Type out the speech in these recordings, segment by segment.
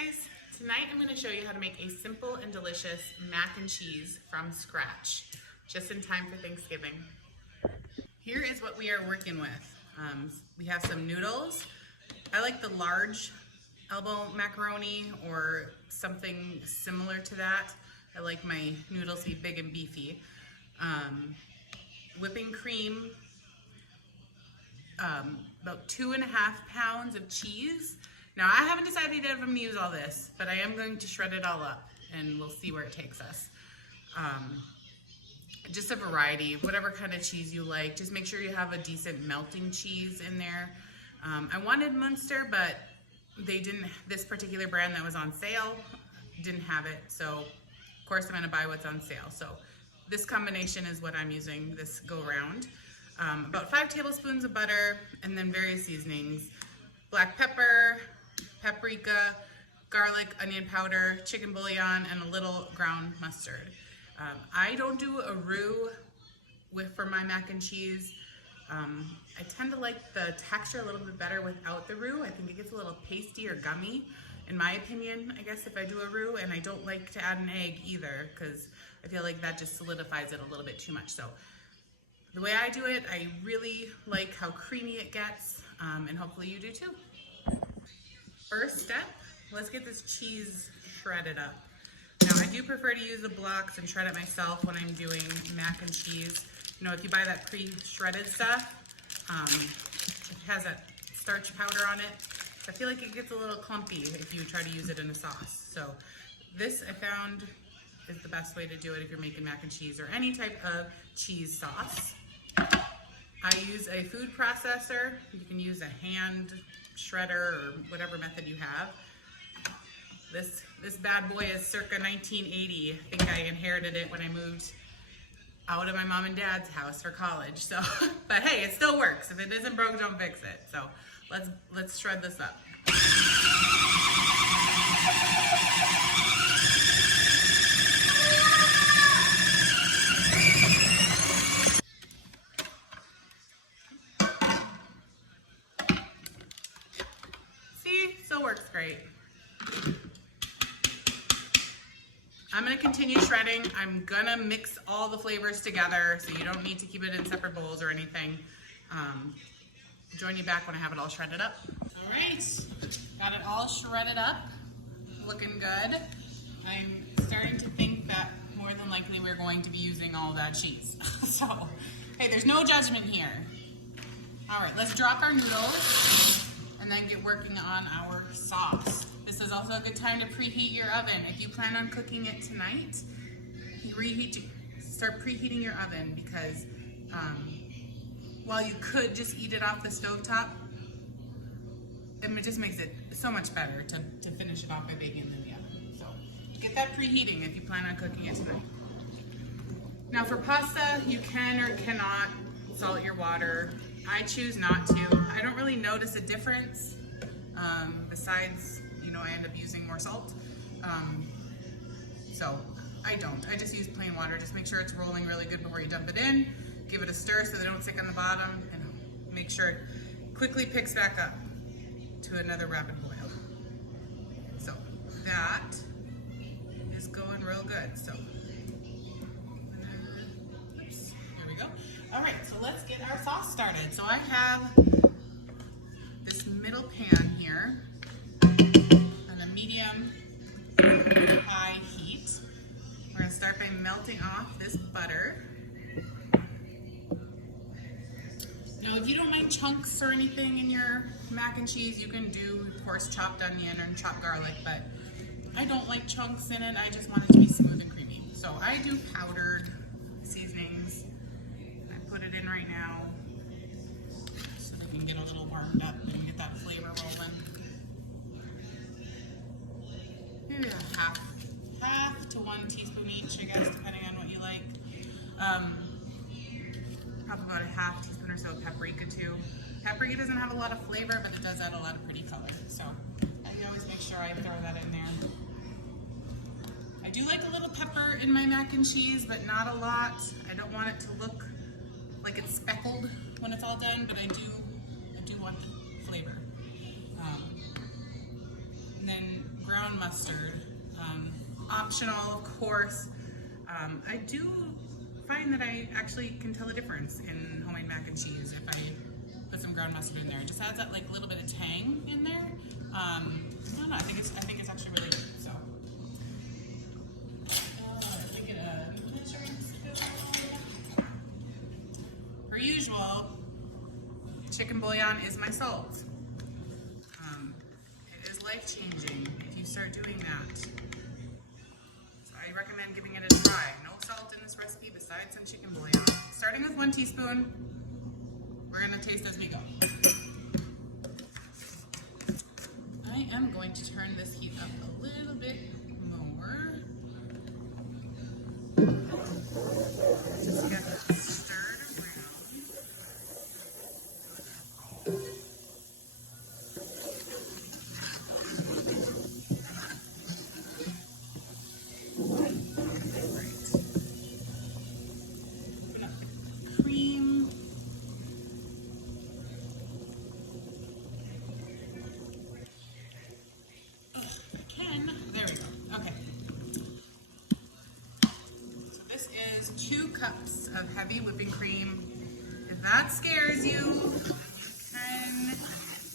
guys! Tonight I'm going to show you how to make a simple and delicious mac and cheese from scratch, just in time for Thanksgiving. Here is what we are working with. We have some noodles. I like the large elbow macaroni or something similar to that. I like my noodles to be big and beefy. Whipping cream, about 2.5 pounds of cheese. Now I haven't decided if I'm going to use all this, but I am going to shred it all up and we'll see where it takes us. Just a variety, whatever kind of cheese you like. Just make sure you have a decent melting cheese in there. I wanted Munster, but they didn't, this particular brand that was on sale didn't have it. So of course I'm going to buy what's on sale. So this combination is what I'm using this go round. About 5 tablespoons of butter and then various seasonings. Black pepper, paprika, garlic, onion powder, chicken bouillon, and a little ground mustard. I don't do a roux for my mac and cheese. I tend to like the texture a little bit better without the roux. I think it gets a little pasty or gummy, in my opinion, I guess, if I do a roux. And I don't like to add an egg either, because I feel like that just solidifies it a little bit too much. So the way I do it, I really like how creamy it gets, and hopefully you do too. First step, let's get this cheese shredded up. Now I do prefer to use the blocks and shred it myself when I'm doing mac and cheese. You know, if you buy that pre-shredded stuff, it has that starch powder on it. I feel like it gets a little clumpy if you try to use it in a sauce. So this I found is the best way to do it if you're making mac and cheese or any type of cheese sauce. I use a food processor. You can use a hand shredder or whatever method you have. This bad boy is circa 1980. I think I inherited it when I moved out of my mom and dad's house for college. So, but hey, it still works. If it isn't broke, don't fix it. So let's shred this up. See, still works great. I'm going to continue shredding. I'm going to mix all the flavors together, so you don't need to keep it in separate bowls or anything. Join you back when I have it all shredded up. All right, got it all shredded up, looking good. I'm starting to think that more than likely we're going to be using all that cheese. So, hey, there's no judgment here. All right, let's drop our noodles and then get working on our sauce. This is also a good time to preheat your oven. If you plan on cooking it tonight, start preheating your oven, because while you could just eat it off the stovetop, it just makes it so much better to finish it off by baking it in the oven. So get that preheating if you plan on cooking it tonight. Now for pasta, you can or cannot salt your water. I choose not to. I don't really notice a difference besides, you know, I end up using more salt. So I don't. I just use plain water. Just make sure it's rolling really good before you dump it in. Give it a stir so they don't stick on the bottom, and make sure it quickly picks back up to another rapid boil. So that is going real good. So oops, here we go. All right, so let's get our sauce started. So I have this middle pan here on a medium high heat. We're gonna start by melting off this butter. Now, if you don't like chunks or anything in your mac and cheese, you can do, of course, chopped onion or chopped garlic, but I don't like chunks in it. I just want it to be smooth and creamy. So I do powdered seasonings. I put it in right now so that we can get a little warmed up and get that flavor rolling. Maybe half to 1 teaspoon each, I guess, depending on what you like. Probably about a half teaspoon or so of paprika too. Paprika doesn't have a lot of flavor, but it does add a lot of pretty color. So I always make sure I throw that in there. I do like a little pepper in my mac and cheese, but not a lot. I don't want it to look like it's speckled when it's all done, but I do want the flavor. And then ground mustard. Optional, of course. I do find that I actually can tell a difference in homemade mac and cheese if I put some ground mustard in there. It just adds that like little bit of tang in there. I don't know. I think it's actually really good. So, let me get a measuring spoon. Per usual, chicken bouillon is my salt. It is life-changing if you start doing that. So I recommend giving it a try. No salt in this recipe besides some chicken bouillon. Starting with 1 teaspoon. We're gonna taste as we go. I am going to turn this heat up a little bit more. Just get that stirred around. Right. Open up the cream. There we go. Okay. So this is 2 cups of heavy whipping cream. If that scares you, you can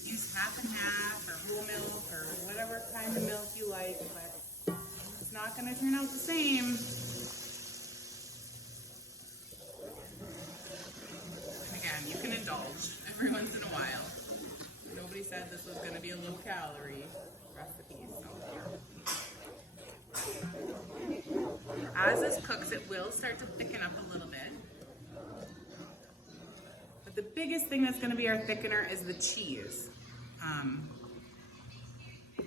use half and half or whole milk or whatever kind of milk you like, but it's not going to turn out the same. And again, you can indulge every once in a while. Nobody said this was going to be a low calorie recipe, so. As this cooks, it will start to thicken up a little bit. But the biggest thing that's going to be our thickener is the cheese. The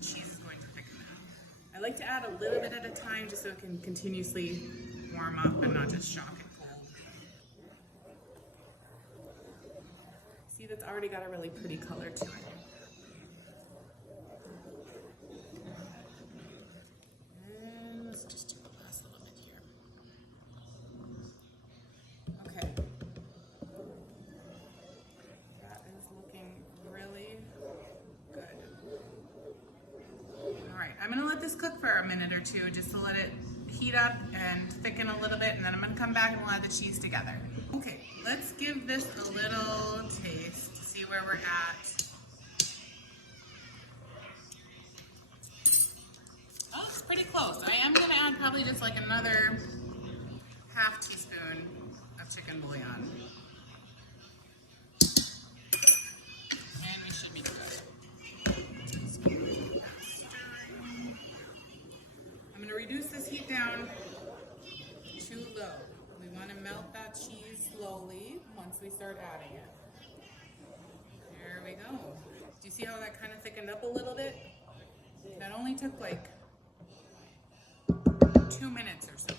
cheese is going to thicken that. I like to add a little bit at a time just so it can continuously warm up and not just shock it cold. See, that's already got a really pretty color to it. Just do the last little bit here. Okay. That is looking really good. All right, I'm gonna let this cook for a minute or two just to let it heat up and thicken a little bit, and then I'm gonna come back and we'll add the cheese together. Okay, let's give this a little taste to see where we're at. Oh, it's pretty close. I am gonna add probably just like another half teaspoon of chicken bouillon. And we should be good. I'm gonna reduce this heat down to low. We wanna melt that cheese slowly once we start adding it. There we go. Do you see how that kind of thickened up a little bit? That only took like 2 minutes or so.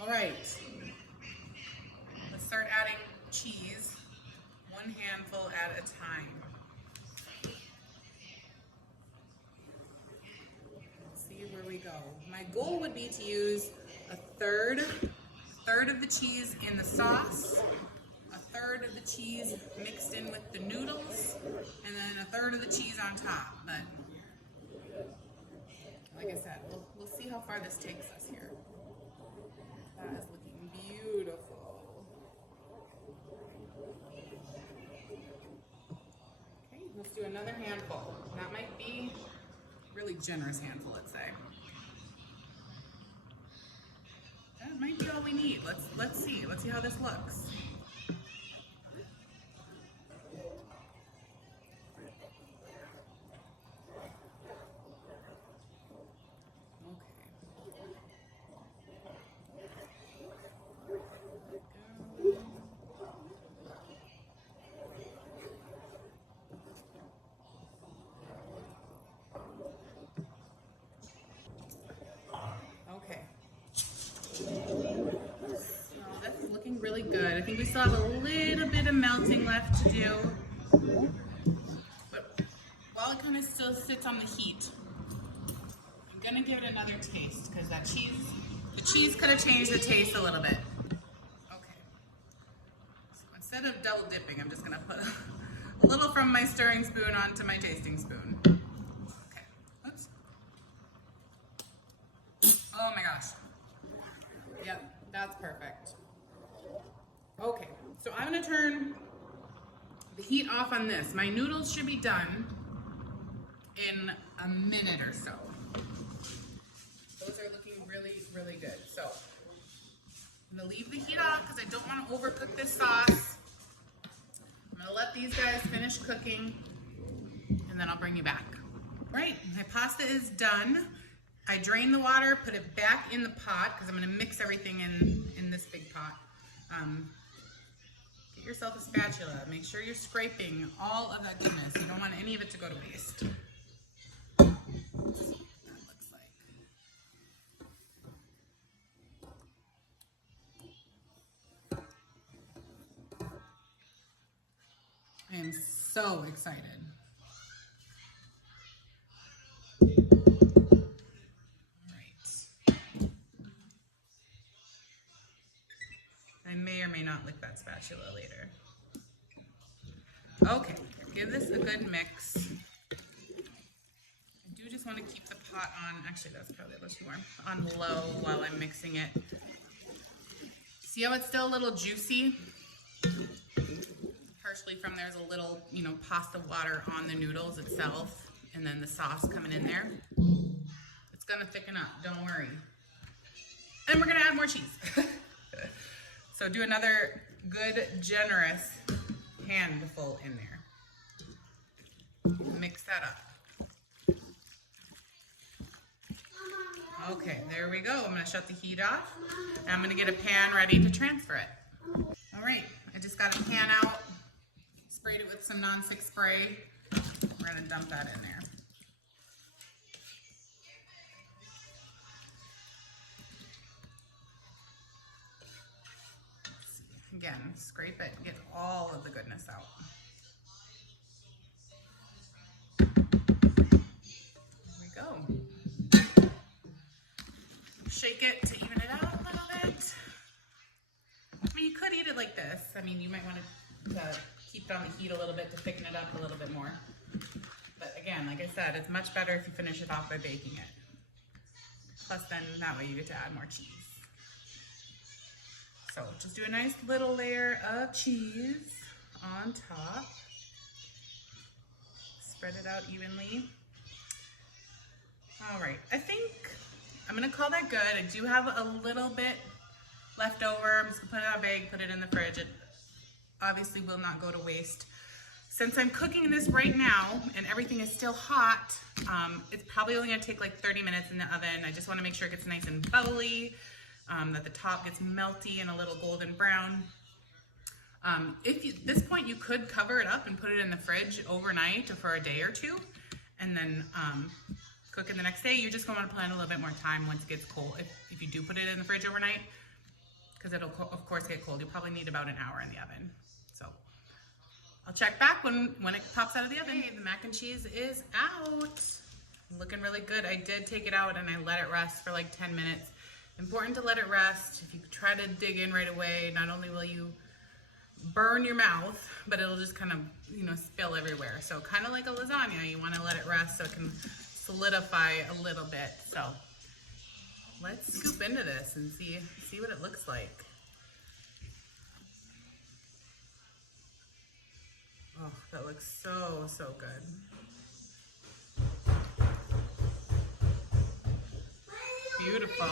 All right, let's start adding cheese, 1 handful at a time. Let's see where we go. My goal would be to use a third of the cheese in the sauce, a third of the cheese mixed in with the noodles, and then a third of the cheese on top. But like I said, we'll see how far this takes us here. That is looking beautiful. Okay, let's do another handful. That might be a really generous handful, let's say. That might be all we need. Let's see. Let's see how this looks. Really good. I think we still have a little bit of melting left to do. But while it kind of still sits on the heat, I'm gonna give it another taste because the cheese could have changed the taste a little bit. Okay. So instead of double dipping, I'm just gonna put a little from my stirring spoon onto my tasting spoon. Okay. on this. My noodles should be done in a minute or so. Those are looking really, really good. So I'm gonna leave the heat off because I don't want to overcook this sauce. I'm gonna let these guys finish cooking and then I'll bring you back. All right, my pasta is done. I drained the water, put it back in the pot because I'm gonna mix everything in this big pot. Get yourself a spatula. Make sure you're scraping all of that goodness. You don't want any of it to go to waste. That looks like. I am so excited. I may or may not lick that spatula later. Okay, give this a good mix. I do just want to keep the pot on, actually that's probably a little too warm, on low while I'm mixing it. See how it's still a little juicy? Partially from there's a little, pasta water on the noodles itself, and then the sauce coming in there. It's gonna thicken up, don't worry. And we're gonna add more cheese. So do another good, generous handful in there. Mix that up. Okay, there we go. I'm gonna shut the heat off. And I'm gonna get a pan ready to transfer it. All right, I just got a pan out, sprayed it with some non-stick spray. We're gonna dump that in there. Again, scrape it, get all of the goodness out. There we go. Shake it to even it out a little bit. I mean, you could eat it like this. I mean, you might want to keep it on the heat a little bit to thicken it up a little bit more. But again, like I said, it's much better if you finish it off by baking it. Plus then that way you get to add more cheese. So just do a nice little layer of cheese on top. Spread it out evenly. All right, I think I'm gonna call that good. I do have a little bit left over. I'm just gonna put it in a bag, put it in the fridge. It obviously will not go to waste. Since I'm cooking this right now and everything is still hot, it's probably only gonna take like 30 minutes in the oven. I just wanna make sure it gets nice and bubbly. That the top gets melty and a little golden brown. At this point, you could cover it up and put it in the fridge overnight or for a day or two, and then cook it the next day. You're just going to plan a little bit more time once it gets cold. If you do put it in the fridge overnight, because it'll of course get cold. You'll probably need about an hour in the oven. So I'll check back when it pops out of the oven. Hey, the mac and cheese is out. Looking really good. I did take it out and I let it rest for like 10 minutes. Important to let it rest. If you try to dig in right away, not only will you burn your mouth, but it'll just kind of, spill everywhere. So kind of like a lasagna, you want to let it rest so it can solidify a little bit. So let's scoop into this and see what it looks like. Oh, that looks so, so good. Beautiful.